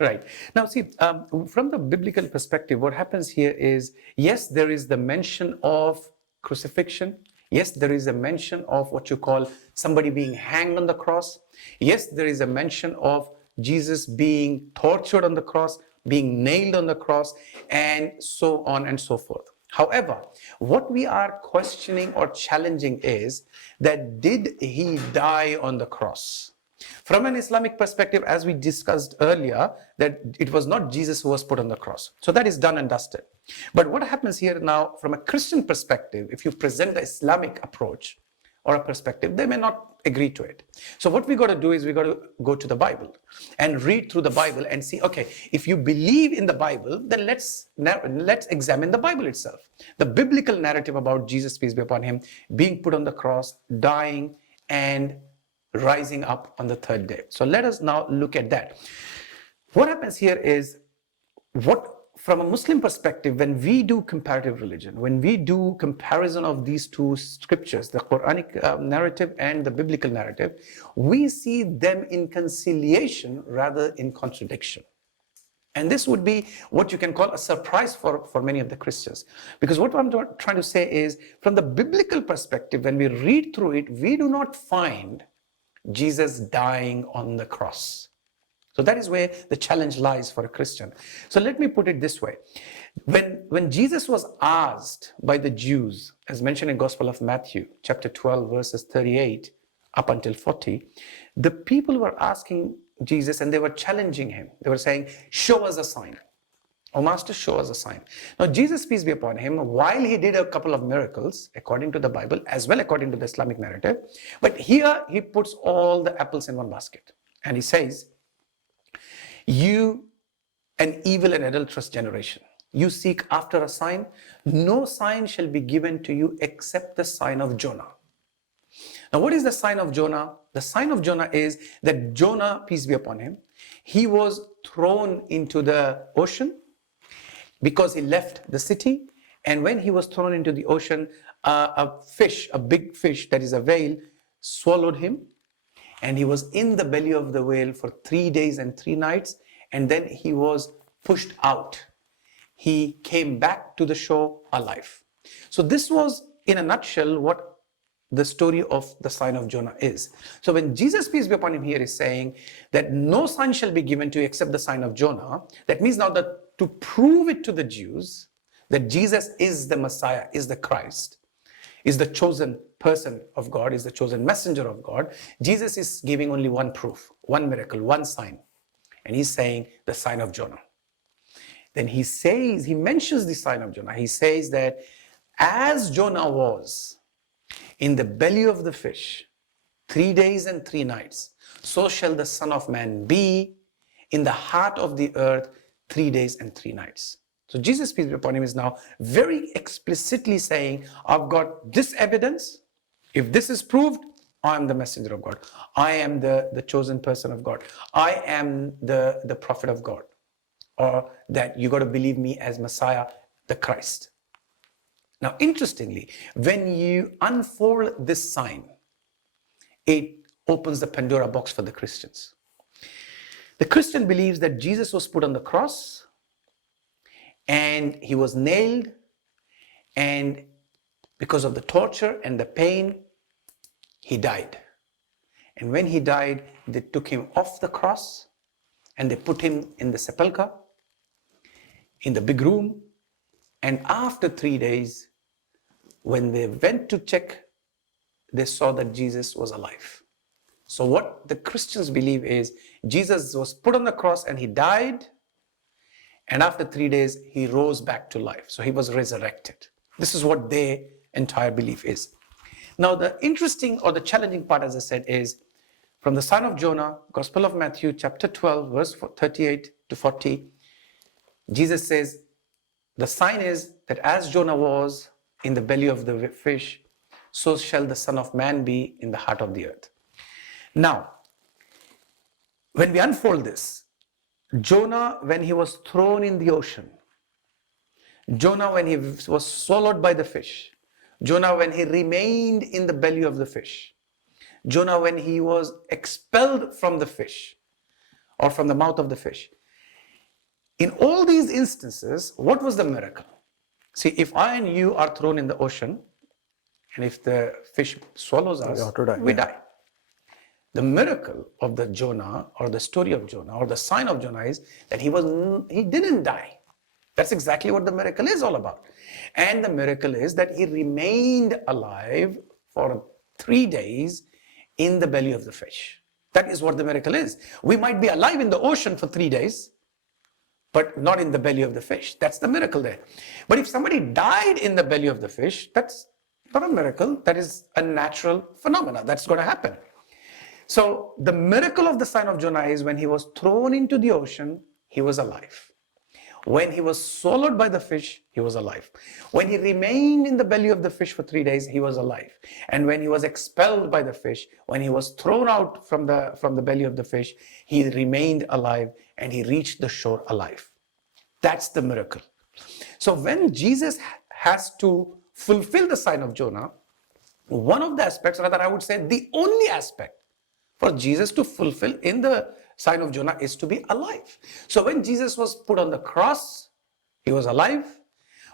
Right. Now, see, from the biblical perspective, what happens here is, yes, there is the mention of crucifixion. Yes, there is a mention of what you call somebody being hanged on the cross. Yes, there is a mention of Jesus being tortured on the cross, being nailed on the cross, and so on and so forth. However, what we are questioning or challenging is that did he die on the cross? From an Islamic perspective, as we discussed earlier, that it was not Jesus who was put on the cross. So that is done and dusted. But what happens here now, from a Christian perspective, if you present the Islamic approach or a perspective, they may not agree to it. So what we got to do is we got to go to the Bible and read through the Bible and see, okay, if you believe in the Bible, then let's examine the Bible itself. The biblical narrative about Jesus, peace be upon him, being put on the cross, dying, and rising up on the third day. So let us now look at that. What happens here is, from a Muslim perspective, when we do comparative religion, when we do comparison of these two scriptures, the Quranic narrative and the biblical narrative, we see them in conciliation rather in contradiction. And this would be what you can call a surprise for many of the Christians. Because what I'm trying to say is, from the biblical perspective, when we read through it, we do not find Jesus dying on the cross. So that is where the challenge lies for a Christian. So let me put it this way. When Jesus was asked by the Jews, as mentioned in Gospel of Matthew, chapter 12, verses 38 up until 40, the people were asking Jesus and they were challenging him. They were saying, show us a sign. Oh, Master, show us a sign. Now, Jesus, peace be upon him, while he did a couple of miracles, according to the Bible, as well according to the Islamic narrative, but here he puts all the apples in one basket. And he says, you, an evil and adulterous generation, you seek after a sign. No sign shall be given to you except the sign of Jonah. Now, what is the sign of Jonah? The sign of Jonah is that Jonah, peace be upon him, he was thrown into the ocean because he left the city. And when he was thrown into the ocean, a big fish, that is a whale, swallowed him. And he was in the belly of the whale for 3 days and 3 nights. And then he was pushed out. He came back to the shore alive. So this was, in a nutshell, what the story of the sign of Jonah is. So when Jesus, peace be upon him, here is saying that no sign shall be given to you except the sign of Jonah, that means now that to prove it to the Jews that Jesus is the Messiah, is the Christ, is the chosen person of God, is the chosen messenger of God, Jesus is giving only one proof, one miracle, one sign. And he's saying the sign of Jonah. Then he mentions the sign of Jonah. He says that as Jonah was in the belly of the fish 3 days and 3 nights, so shall the Son of Man be in the heart of the earth 3 days and 3 nights. So Jesus, peace be upon him, is now very explicitly saying, I've got this evidence. If this is proved, I am the messenger of God. I am the chosen person of God. I am the prophet of God. Or that you got to believe me as Messiah, the Christ. Now, interestingly, when you unfold this sign, it opens the Pandora box for the Christians. The Christian believes that Jesus was put on the cross and he was nailed, and because of the torture and the pain, he died. And when he died, they took him off the cross and they put him in the sepulchre, in the big room. And after 3 days, when they went to check, they saw that Jesus was alive. So what the Christians believe is Jesus was put on the cross and he died. And after 3 days, he rose back to life. So he was resurrected. This is what their entire belief is. Now, the interesting or the challenging part, as I said, is from the sign of Jonah, Gospel of Matthew, chapter 12, verse 38 to 40, Jesus says, the sign is that as Jonah was in the belly of the fish, so shall the Son of Man be in the heart of the earth. Now, when we unfold this, Jonah, when he was thrown in the ocean, Jonah, when he was swallowed by the fish, Jonah, when he remained in the belly of the fish, Jonah, when he was expelled from the fish or from the mouth of the fish, In all these instances, what was the miracle? See, if I and you are thrown in the ocean, and if the fish swallows us, we die. The miracle of the Jonah, or the story of Jonah, or the sign of Jonah is that he didn't die. That's exactly what the miracle is all about. And the miracle is that he remained alive for 3 days in the belly of the fish. That is what the miracle is. We might be alive in the ocean for 3 days, but not in the belly of the fish. That's the miracle there. But if somebody died in the belly of the fish, that's not a miracle. That is a natural phenomenon. That's going to happen. So the miracle of the sign of Jonah is when he was thrown into the ocean, he was alive. When he was swallowed by the fish, he was alive. When he remained in the belly of the fish for 3 days, he was alive. And when he was expelled by the fish, when he was thrown out from the belly of the fish, he remained alive and he reached the shore alive. That's the miracle. So when Jesus has to fulfill the sign of Jonah, one of the aspects, rather I would say the only aspect for Jesus to fulfill in the sign of Jonah is to be alive. So when Jesus was put on the cross, he was alive.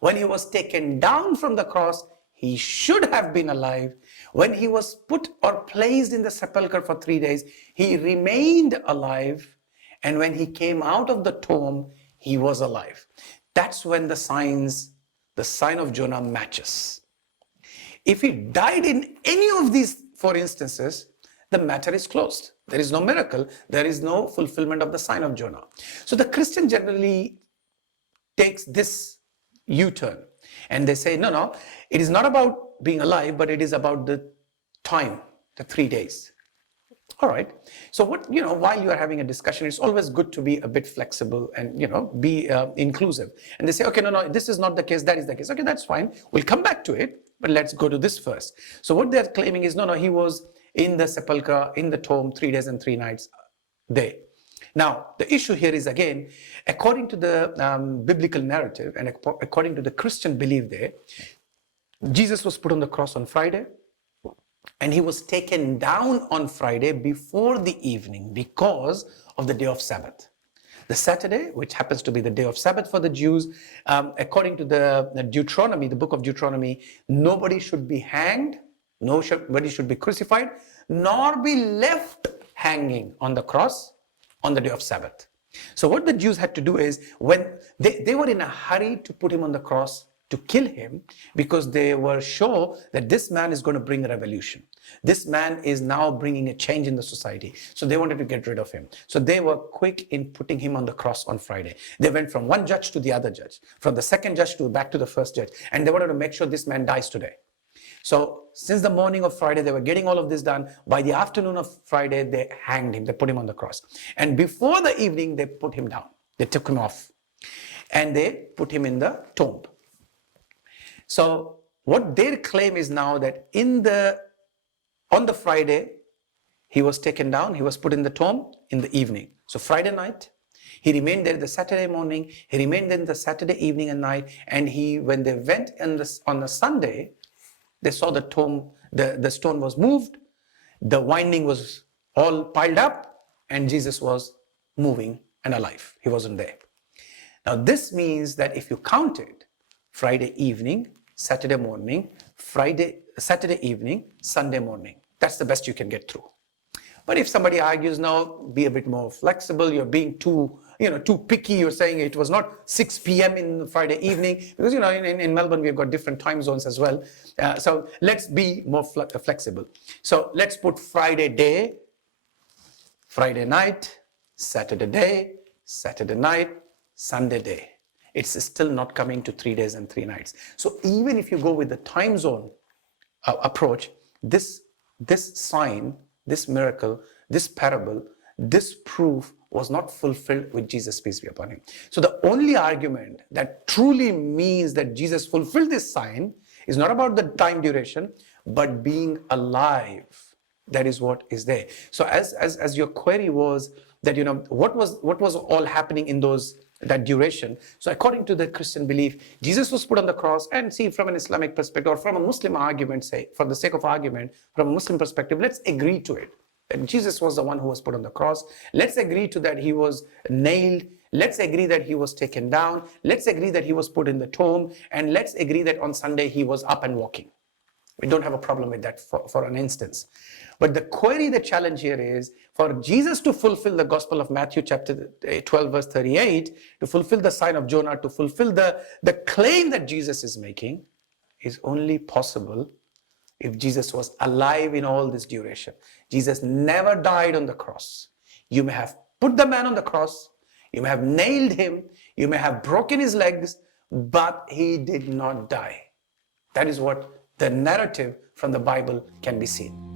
When he was taken down from the cross, he should have been alive. When he was put or placed in the sepulchre for 3 days, he remained alive. And when he came out of the tomb, he was alive. That's when the sign of Jonah matches. If he died in any of these 4 instances, the matter is closed. There is no miracle. There is no fulfillment of the sign of Jonah. So the Christian generally takes this U-turn and they say, no, it is not about being alive, but it is about the time, the 3 days. All right. So while you are having a discussion, it's always good to be a bit flexible and, be inclusive. And they say, okay, no, this is not the case. That is the case. Okay, that's fine. We'll come back to it, but let's go to this first. So what they're claiming is, no, he was in the sepulchre, in the tomb, 3 days and 3 nights there. Now, the issue here is, again, according to the biblical narrative and according to the Christian belief there, Jesus was put on the cross on Friday and he was taken down on Friday before the evening because of the day of Sabbath. The Saturday, which happens to be the day of Sabbath for the Jews, according to the Deuteronomy, the book of Deuteronomy, nobody should be hanged, nobody should be crucified, nor be left hanging on the cross on the day of Sabbath. So what the Jews had to do is, when they were in a hurry to put him on the cross, to kill him, because they were sure that this man is going to bring a revolution. This man is now bringing a change in the society. So they wanted to get rid of him. So they were quick in putting him on the cross on Friday. They went from one judge to the other judge, from the second judge to back to the first judge. And they wanted to make sure this man dies today. So since the morning of Friday, they were getting all of this done. By the afternoon of Friday, they hanged him. They put him on the cross. And before the evening, they put him down. They took him off. And they put him in the tomb. So what their claim is now that on the Friday, he was taken down, he was put in the tomb in the evening. So Friday night, he remained there the Saturday morning, he remained there the Saturday evening and night, and when they went on the Sunday, they saw the tomb, the stone was moved, the winding was all piled up, and Jesus was moving and alive. He wasn't there. Now this means that if you counted Friday evening, Saturday morning, Saturday evening, Sunday morning, that's the best you can get through. But if somebody argues, no, be a bit more flexible, you're being too picky, you're saying it was not 6 p.m. in Friday evening, because, in Melbourne, we've got different time zones as well. So let's be more flexible. So let's put Friday day, Friday night, Saturday day, Saturday night, Sunday day. It's still not coming to 3 days and 3 nights. So even if you go with the time zone approach, this sign, this miracle, this parable, this proof was not fulfilled with Jesus, peace be upon him. So the only argument that truly means that Jesus fulfilled this sign is not about the time duration, but being alive. That is what is there. So as your query was that, what was all happening in that duration. So according to the Christian belief, Jesus was put on the cross, and see, from an Islamic perspective or from a Muslim argument, say, for the sake of argument, from a Muslim perspective, let's agree to it. That Jesus was the one who was put on the cross. Let's agree to that he was nailed Let's agree that he was taken down. Let's agree that he was put in the tomb. And let's agree that on Sunday he was up and walking. We don't have a problem with that for an instance. But the query, the challenge here is for Jesus to fulfill the Gospel of Matthew chapter 12 verse 38, to fulfill the sign of Jonah, to fulfill the claim that Jesus is making, is only possible if Jesus was alive in all this duration. Jesus never died on the cross. You may have put the man on the cross, you may have nailed him, you may have broken his legs, but he did not die. That is what the narrative from the Bible can be seen.